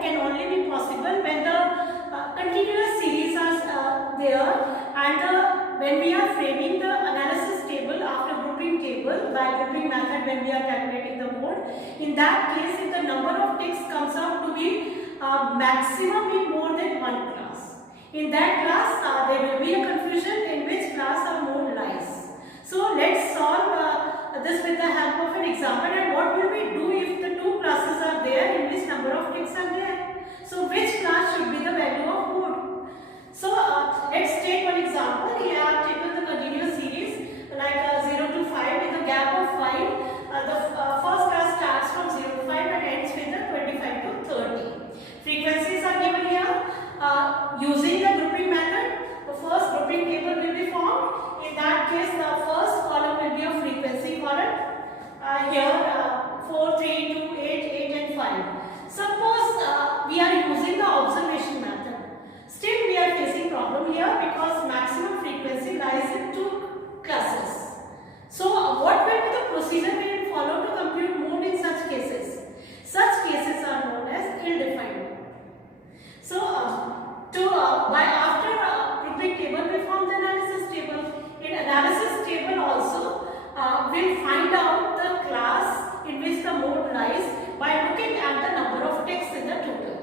can only be possible when the continuous series are there, and when we are framing the analysis table after grouping table by grouping method, when we are calculating the mode, in that case if the number of ticks comes out to be maximum be more than one class, in that class there will be a confusion in which class our mode lies. So let's solve this with the help of an example. And what will we do if the two classes are there in which number of ticks are there? So which class should be the value of mode? So let's take one example. Here I have taken the continuous series like 0 to 5 with a gap of 5. The first class starts from 0 to 5 and ends with the 25 to 30. Frequencies are given here. Using the grouping method, the first grouping table will be formed. In that case, the first column will be a frequency column. Here 4, 3, 2, 8, 8 and 5. Suppose we are using the observation method. Still we are facing problem here because maximum frequency lies in two classes. So what will be the procedure we will follow to compute mode in such cases? Such cases are known as ill-defined mode. So by after grouping table we form the analysis table. In analysis table also we'll find out the class in which the mode lies by looking at the number of ticks in the total.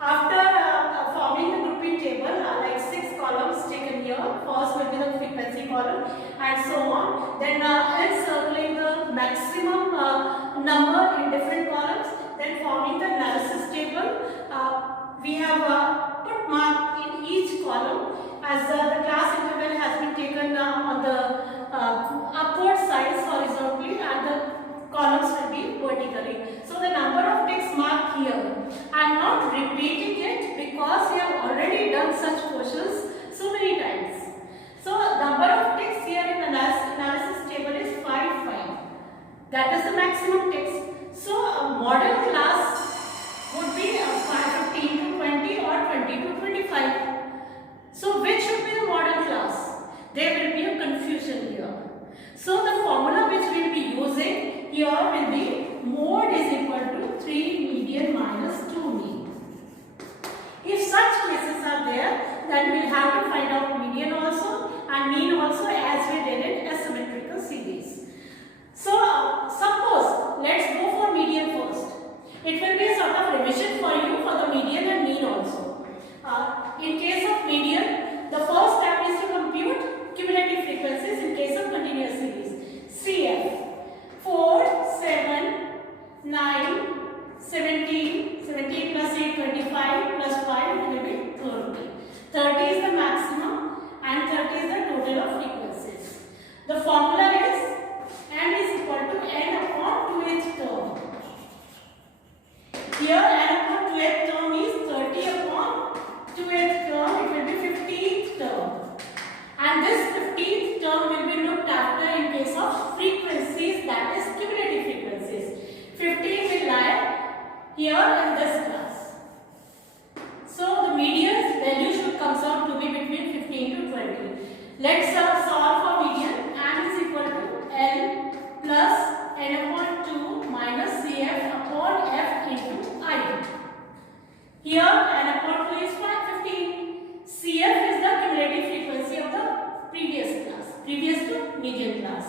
After forming the grouping table, like 6 columns taken here, first will be the frequency column and so on. Then encircling the maximum number in different columns. Then forming the analysis table, we have put mark in each column as the class interval has been taken on the upward sides horizontally and the columns will be vertically. So the number of ticks marked here, I am not repeating it because we have already done such questions so many times. So number of ticks here in analysis table is 5, 5. That is the maximum ticks. So a model class would be 15 to 20 or 20 to 25. So which should be the model class? There will be a confusion here. So the formula which we will be using here will be mode is equal to 3 median minus 2 mean. If such cases are there, then we will have to find out median also and mean also as we did in asymmetrical series. So suppose let's go for median first. It will be a sort of revision for you for the median and mean also. In case of median, the first step is to compute cumulative frequencies in case of continuous series. CF 4, 7, 9, 17, 17 plus 8, 25 plus 5 will be 30. 30 is the maximum and 30 is the total of frequencies. The formula is n is equal to n upon 2th term. Here n upon 2th term is 30 upon 2th term, it will be 15th term. And this 15th term will be looked after in case of frequencies, that is cumulative frequencies. 15 will lie here in this class. So the median value should come out to be between 15 to 20. Let's solve for median. N is equal to L plus N upon 2 minus CF upon F into I. Here N upon 2 is 15. CF is the cumulative frequency of the previous class, previous to median class.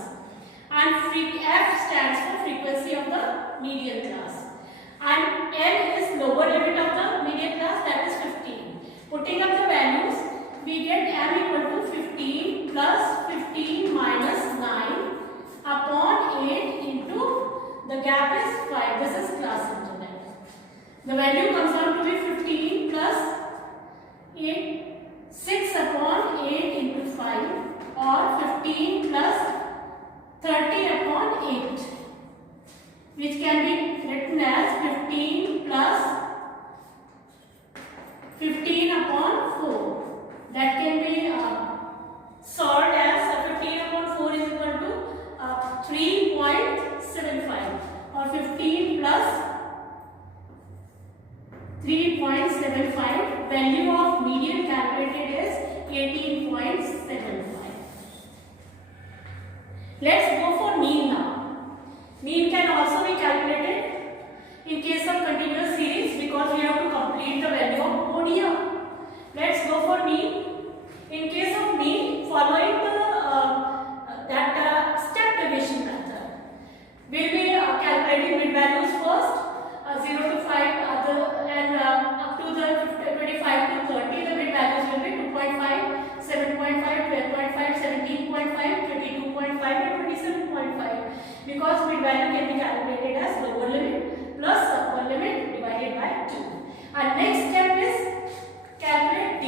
And F stands for frequency of the median class. And N is lower limit of the median class, that is 15. Putting up the values, we get M equal to 15 plus 15 minus 9 upon 8 into the gap is 5. This is class interval. The value comes out to be 15 plus 8, 6 upon 8 into 5 or 15 plus 30 upon 8, which can be written as 15 plus 15 upon 4. That can be solved as 15 upon 4 is equal to 3.75 or 15 plus 3.75. Value of median calculated is 18.75. Let's go for mean now. Mean can also be calculated in case of continuous series because we have to complete the value of mode here. Let's go for mean. In case of mean, following the step deviation method, we'll be calculating mid values first, 0 to 5, and up to the 25 to 30. The mid values will be 2.5, 7.5, 12.5, 17.5, 22.5, and 27.5. Because mid value can be calculated as lower limit plus upper limit divided by 2. Our next step is calculate D.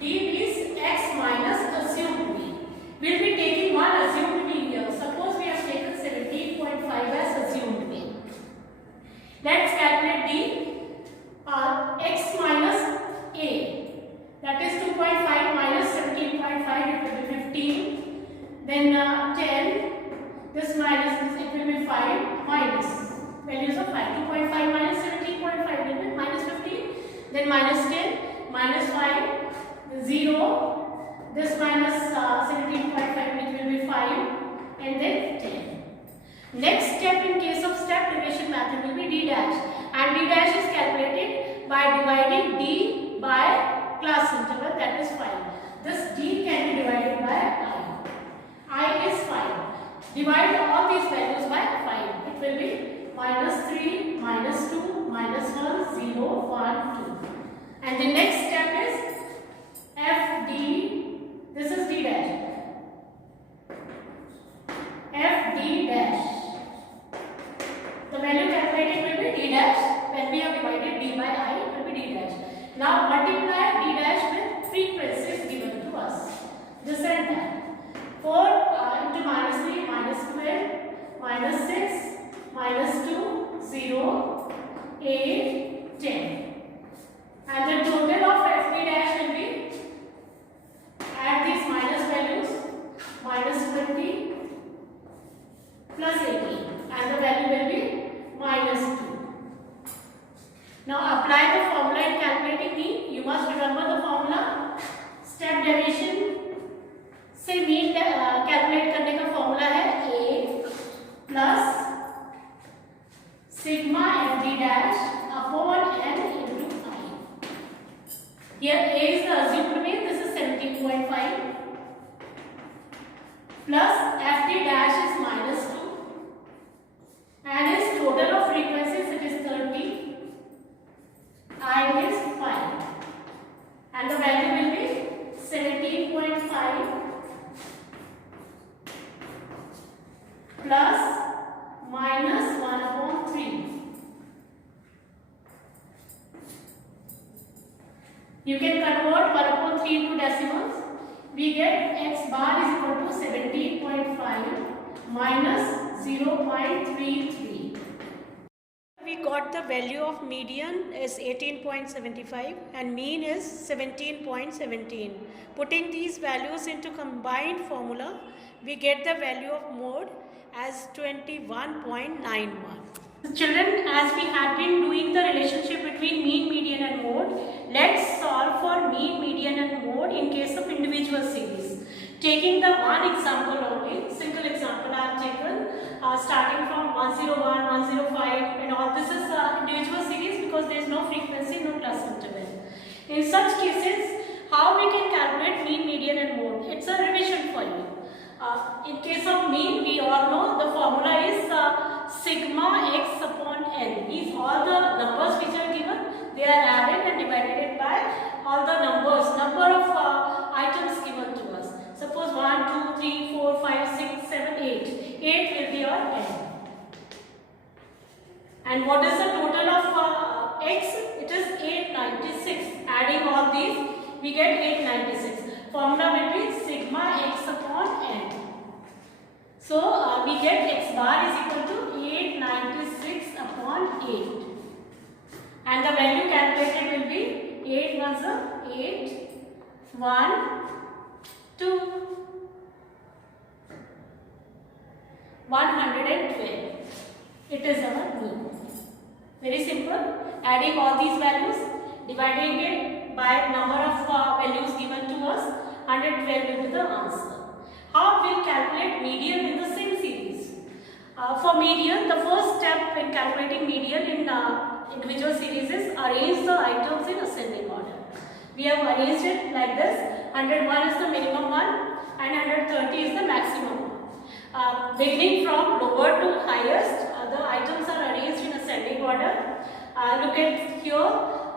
D is x minus assumed mean. We'll be taking one assumed mean here. Suppose we have taken 17.5 as assumed mean. Let's calculate D. X minus A. That is 2.5 minus 17.5. It will be 15. Then 10. This minus this, it will be 5 minus values of 5. 2.5 minus 17.5 will be minus 15. Then minus 10, minus 5, 0. This minus 17.5, which will be 5, and then 10. Next step in case of step deviation method will be D dash, and D dash is calculated by dividing D by class interval, that is 5. This D can be divided by I is 5. Divide all these values by 5. It will be minus 3, minus 2, minus 1, 0, 1, 2. And the next step is FD. This is D dash. FD dash. The value calculated will be D dash. When we have divided D by I, it will be D dash. Now multiply D dash with frequencies given to us. This and that. 4 into minus 3, minus 12, minus 6, minus 2, 0, 8, 10. And the total of FD dash will be, add these minus values, minus 20 plus 18, and the value will be minus 2. Now apply the formula in calculating mean. You must remember the formula. Step deviation से mean calculate करने का formula है a plus sigma F D dash upon n into i. Here a is the assumed mean. This is 17.5 plus f d dash is minus 2 and its total of frequencies it is 30. I is 5 and the value will be 17.5 plus minus 1 upon 3. You can convert 1 upon 3 into decimals. We get x bar is equal to 17.5 minus 0.33. We got the value of median is 18.75 and mean is 17.17. Putting these values into combined formula, we get the value of mode as 21.91. Children, as we have been doing the relationship between mean, median and mode, let's solve for mean, median and mode in case of individual series. Taking the one example only, single example I have taken, starting from 101, 105 and all. This is individual series because there is no frequency, no class interval. In such cases, how we can calculate mean, median and mode? It's a revision for you. In case of mean, we all know the formula is sigma x upon n. These all the numbers which are given, they are added and divided by all the numbers, number of items given to us. Suppose 1, 2, 3, 4, 5, 6, 7, 8. 8 will be your n. And what is the total of x? It is 896. Adding all these, we get 896. Formula will be sigma x upon n. So we get x bar is equal to 896 upon 8. And the value calculated will be 8 ones are 8, 1, 2, 112. It is our mean. Very simple. Adding all these values, dividing it by number of values given to us, 112 will be the answer. How we calculate median in the same series? For median, the first step in calculating median in individual series is arrange the items in ascending order. We have arranged it like this. 101 is the minimum one and 130 is the maximum one. Beginning from lower to highest, the items are arranged in ascending order. Look at here,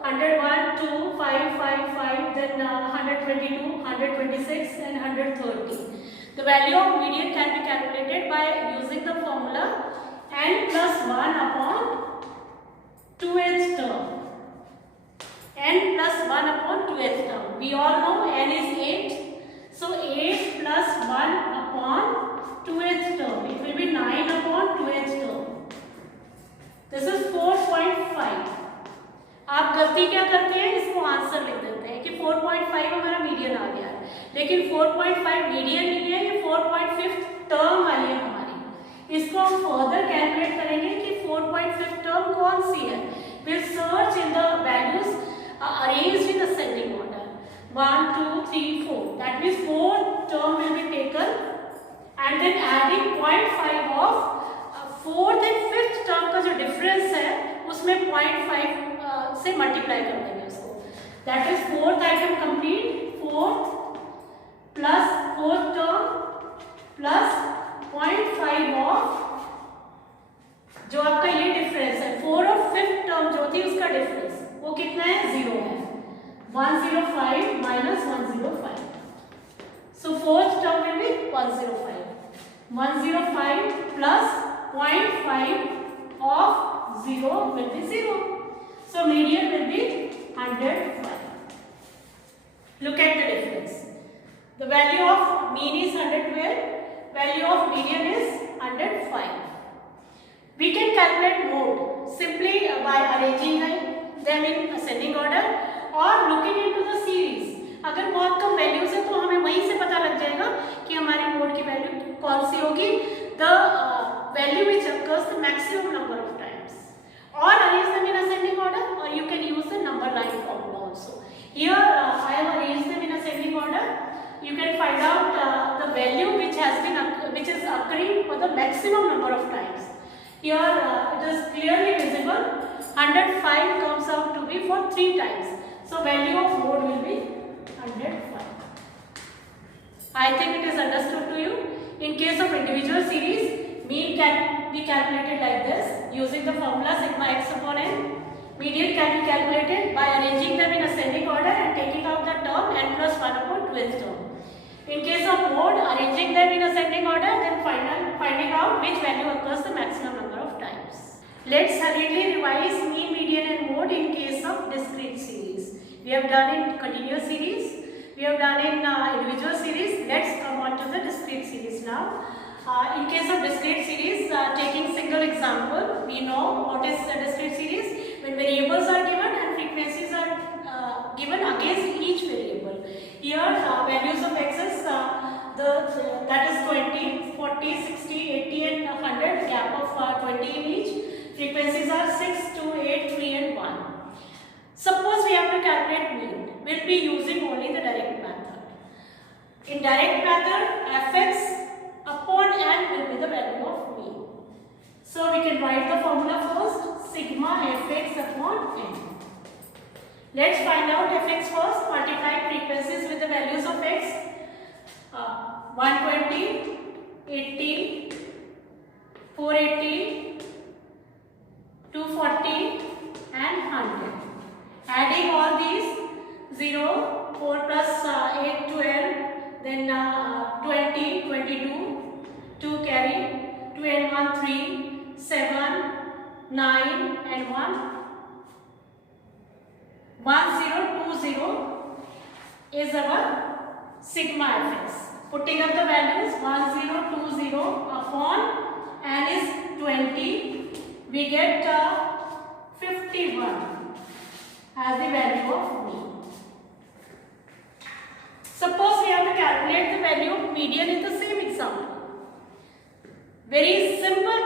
101, 2, 5, 5, 5, then 122, 126 and 130. The value of median can be calculated by using the formula n plus 1 upon 2th term. N plus 1 upon 2th term. We all know n is 8. So 8 plus 1 upon 2th term. It will be 9 upon 2th term. This is 4.5. आप गलती क्या करते हैं, इसको answer लिख देते हैं कि 4.5 हमारा मीडियन आ गया है, लेकिन 4.5 मीडियन नहीं है, ये 4.5 टर्म आई है हमारी. इसको हम फर्दर कैलकुलेट करेंगे कि 4.5 टर्म कौन सी है. Will search in the values arranged in ascending order. 1, 2, 3, 4. That means 4 term will be taken and then adding 0.5 of 4th and 5th term का जो difference है उसमें 0.5 से multiply कर देंगे उसको. That is 4th item complete. 4th plus 4th term plus 0.5 of जो आपका ये difference है 4 और 5th term जो थी उसका difference वो कितना है, 0 है. 105 minus 105. So 4th term will be 105. 105 plus 0.5 of 0 will be 0. So median will be 105. Look at the difference. The value of mean is 112. Value of median is 105. We can calculate mode simply by arranging them in ascending order or looking into the series. अगर बहुत कम values है तो हमें वहीं से पता लग जाएगा कि हमारी मोड की वैल्यू कौन सी होगी. The value which occurs the maximum number of times. Or arrange them in ascending order, or you can use the number line formula also. Here I have arranged them in ascending order. You can find out the value which is occurring for the maximum number of times. Here it is clearly visible. 105 comes out to be for 3 times. So value of mode will be 105. I think it is understood to you. In case of individual series, mean can be calculated like this using the formula sigma x upon n. Median can be calculated by arranging them in ascending order and taking out the term n plus 1 upon 2th term. In case of mode, arranging them in ascending order, then finding out which value occurs the maximum number of times. Let's hurriedly revise mean, median and mode in case of discrete series. We have done in continuous series, we have done in individual series. Let's come on to the discrete series now. In case of discrete series, taking single example, we know what is a discrete series. When variables are given and frequencies are given against each variable. Here values of x is that is 20, 40, 60, 80 and 100, gap of 20 in each. Frequencies are 6, 2, 8, 3 and 1. Suppose we have to calculate mean. We will be using only the direct method. In direct method, fx upon n will be the value of mean. So we can write the formula first, sigma fx upon n. Let's find out fx first. Multiply frequencies with the values of x. 120, 80, 480, 240 and 100. Adding all these 0, 4 plus 8, 12, then 20, 22, 2 carry, 2 and 1, 3, 7, 9 and 1, 1020 is our sigma fx. Putting up the values 1020 upon n is 20, we get 51 as the value of mean. Suppose we have to calculate the value of median in the same example. Very simple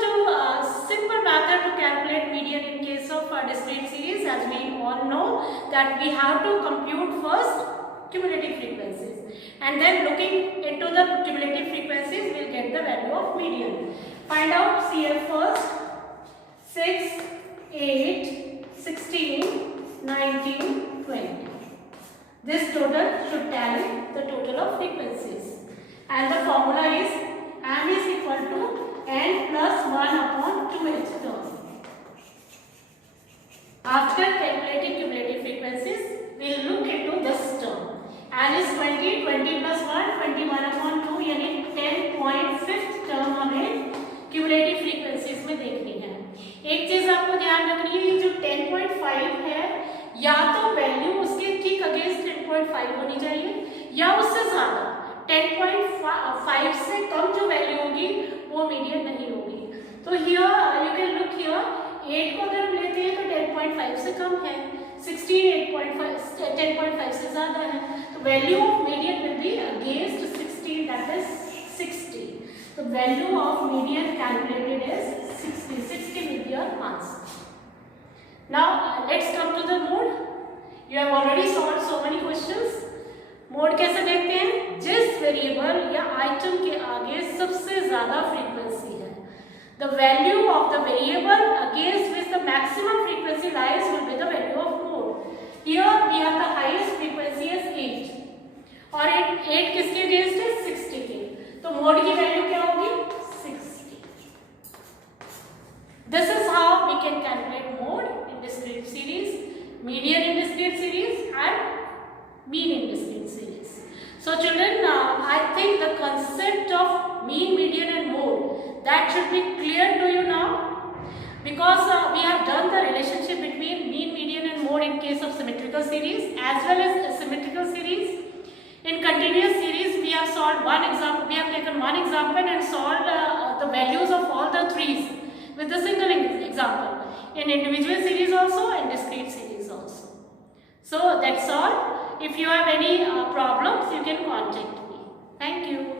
method to calculate median in case of discrete series, as we all know that we have to compute first cumulative frequencies and then looking into the cumulative frequencies we will get the value of median. Find out CF first. 6, 8, 16, 19, 20. This total should tally the total of frequencies. And the formula is m is equal to n plus 1 upon 2h term. After calculating cumulative frequencies, we will look into this term. n is 20, 20 plus 1, 21 upon 2 यानी 10.5 term हमें cumulative frequencies में देखनी है। एक चीज आपको ध्यान रखनी है, ये जो 10.5 है या तो वैल्यू उसके ठीक अगेंस्ट 10.5 होनी चाहिए या उससे ज्यादा। 10.5 से कम जो वैल्यू होगी वो मीडियन नहीं होगी। तो here you can look here 8 को अगर हम लेते हैं तो 10.5 से कम है, 16 8.5 10.5 से ज्यादा है, तो value of median will be against 16, that is 60. The value of median calculated is 60. 60 with your answer. Now let's come to the mode. You have already solved so many questions. Mode कैसे देखते हैं? जिस variable या item के आगे सबसे ज्यादा frequency है, the value of the variable against which the maximum frequency lies will be the value of mode. Here we have the highest frequency as 8 और 8 किसके अगेंस्ट है? 60 के, तो मोड की वैल्यू क्या होगी? 60. This is how we can calculate mode in discrete series, median in discrete series and mean in discrete series. So children, I think the concept of mean, median and mode, that should be clear to you now, because we have done the relationship between mean, median and mode in case of symmetrical series as well as asymmetrical series. In continuous series we have solved one example, we have taken one example and solved the values of all the threes with the single example. In individual series also and discrete series also. So that's all. If you have any problems, you can contact me. Thank you.